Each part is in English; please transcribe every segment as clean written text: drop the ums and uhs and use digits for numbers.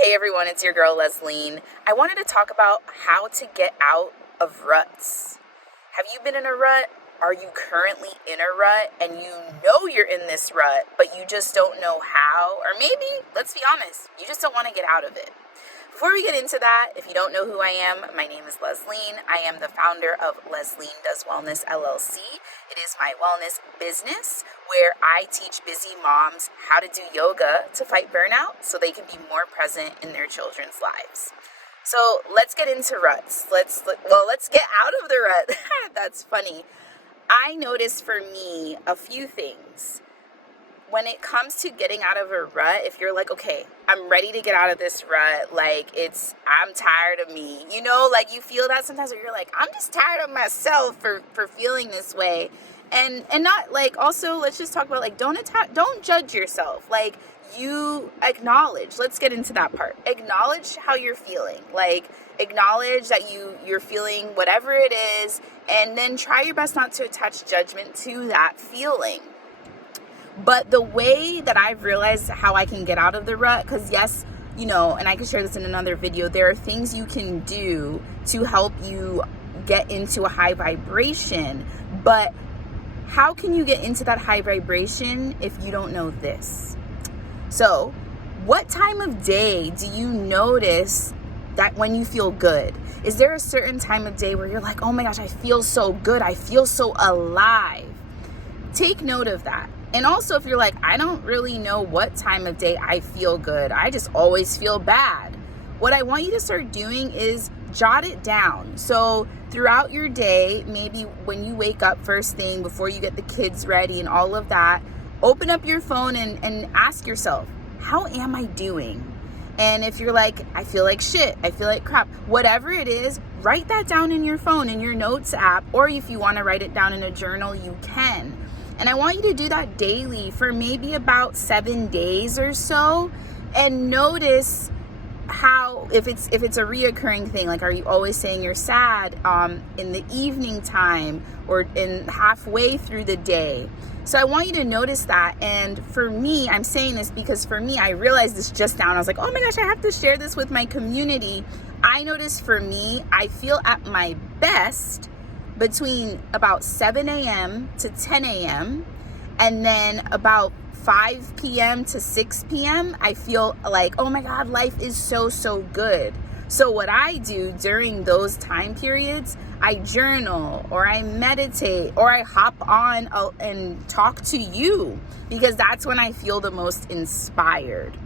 Hey everyone, it's your girl Leslie. I wanted to talk about how to get out of ruts. Have you been in a rut? Are you currently in a rut and you know you're in this rut, but you just don't know how? Or maybe, let's be honest, you just don't want to get out of it. Before we get into that, if you don't know who I am, my name is Leslie. I am the founder of Leslie Does Wellness LLC. It is my wellness business where I teach busy moms how to do yoga to fight burnout so they can be more present in their children's lives. So let's get into ruts. Let's get out of the rut. That's funny. I noticed for me a few things. When it comes to getting out of a rut, if you're like, okay, I'm ready to get out of this rut, I'm tired of me. You feel that sometimes where you're like, I'm just tired of myself for feeling this way. And not also, let's just talk about don't judge yourself. You acknowledge, let's get into that part. Acknowledge how you're feeling. Acknowledge that you're feeling whatever it is, and then try your best not to attach judgment to that feeling. But the way that I've realized how I can get out of the rut, because yes, and I can share this in another video, there are things you can do to help you get into a high vibration. But how can you get into that high vibration if you don't know this? So, what time of day do you notice that when you feel good? Is there a certain time of day where you're like, oh my gosh, I feel so good, I feel so alive? Take note of that. And also, if you're like, I don't really know what time of day I feel good, I just always feel bad, what I want you to start doing is jot it down. So throughout your day, maybe when you wake up first thing, before you get the kids ready and all of that, open up your phone and ask yourself, how am I doing? And if you're like, I feel like shit, I feel like crap, whatever it is, write that down in your phone, in your notes app, or if you want to write it down in a journal, you can. And I want you to do that daily for maybe about 7 days or so, and notice how, if it's a reoccurring thing, are you always saying you're sad in the evening time or in halfway through the day? So I want you to notice that. And for me, I'm saying this because for me, I realized this just now, and I was like, oh my gosh, I have to share this with my community. I noticed for me, I feel at my best between about 7 a.m. to 10 a.m. and then about 5 p.m. to 6 p.m. I feel like, oh my God, life is so good. So what I do during those time periods, I journal or I meditate or I hop on and talk to you, because that's when I feel the most inspired.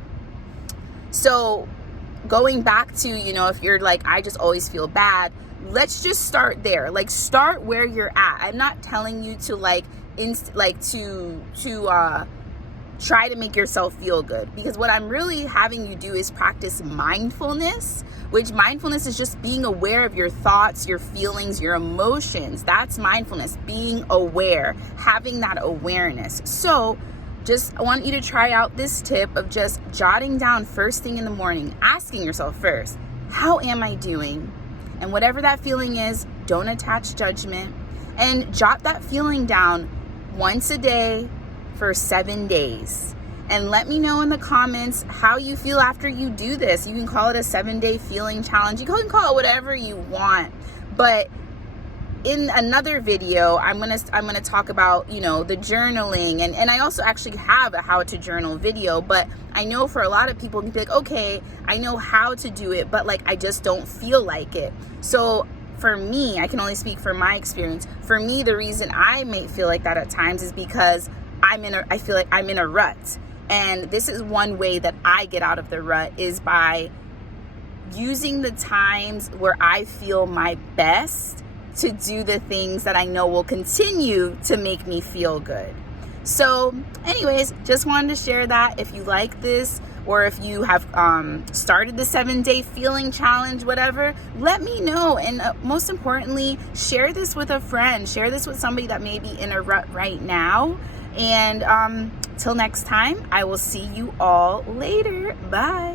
So going back to, if you're like, I just always feel bad, let's just start there. Start where you're at. I'm not telling you to try to make yourself feel good, because what I'm really having you do is practice mindfulness, which mindfulness is just being aware of your thoughts, your feelings, your emotions. That's mindfulness, being aware, having that awareness. So I want you to try out this tip of just jotting down first thing in the morning, asking yourself first, how am I doing? And whatever that feeling is, don't attach judgment, and jot that feeling down once a day for 7 days. And let me know in the comments how you feel after you do this. You can call it a 7-day feeling challenge. You can call it whatever you want. But in another video, I'm gonna talk about, the journaling, and I also actually have a how to journal video. But I know for a lot of people, you can be like, okay, I know how to do it, but I just don't feel like it. So for me, I can only speak from my experience. For me, the reason I may feel like that at times is because I feel like I'm in a rut. And this is one way that I get out of the rut, is by using the times where I feel my best to do the things that I know will continue to make me feel good. So anyways, just wanted to share that. If you like this, or if you have started the 7-day feeling challenge, whatever, let me know. And most importantly, share this with a friend. Share this with somebody that may be in a rut right now. And till next time, I will see you all later. Bye.